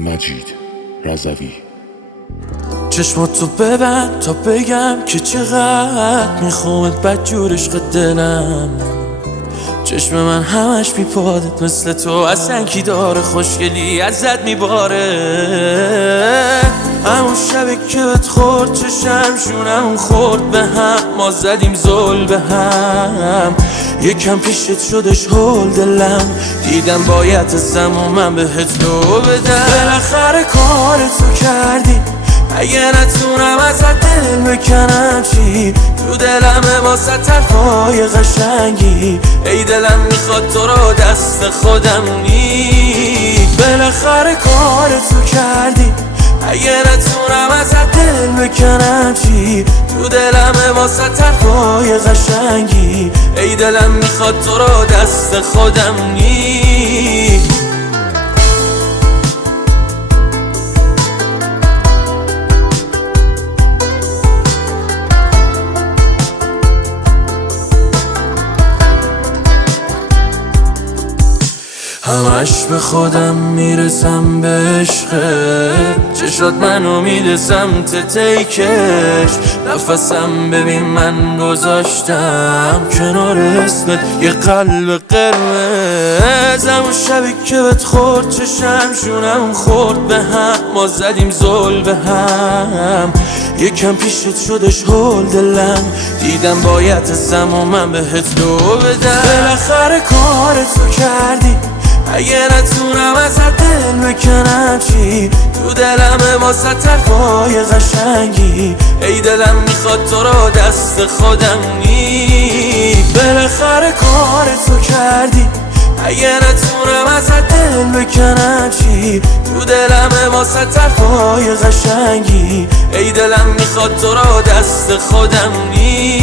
مجید رضوی. چشماتو ببند تا بگم که چقدر میخوامت بدجور عشق دلم. چشم من همش بیپادت مثل تو اصلا کی داره، خوشگلی ازت میباره. همون شبی که بهت خورد چشم شونمون خورد به هم، ما زدیم زل به هم. یکم پیشت شدش هول دلم، دیدم باید ازم و من بهت لو بدم. بالاخره کارتو کردی، اگه نتونم ازت دل بکنم چی؟ تو دلم واسه طرفای قشنگی، ای دلم میخواد تو رو دست خودم نی. بالاخره کارتو کردی، اگه نتونم ازت دل بکنم چی؟ تو دلم واسه طرفای قشنگی، ای دلم میخواد تو رو دست خودم نی. همش به خودم میرسم به عشقت، چشات منو میده سمت تیکش. نفسم ببین من گذاشتم کنار اسمت یه قلب قرمز. همون شبی که بهت خورد چشم شونم خورد به هم، ما زدیم زل به هم. یکم پیشت شدش هول دلم، دیدم باید ازم و من بهت لو بدم. بالاخره کارتو کردی، اگه نتونم ازت دل بکنم چی؟ تو دلم واسه طرفای قشنگی، ای دلم میخواد تو رو دست خودم نی. بالاخره کارتو کردی، اگه نتونم ازت دل بکنم چی؟ تو دلم واسه طرفای قشنگی، ای دلم میخواد تو رو دست خودم نی.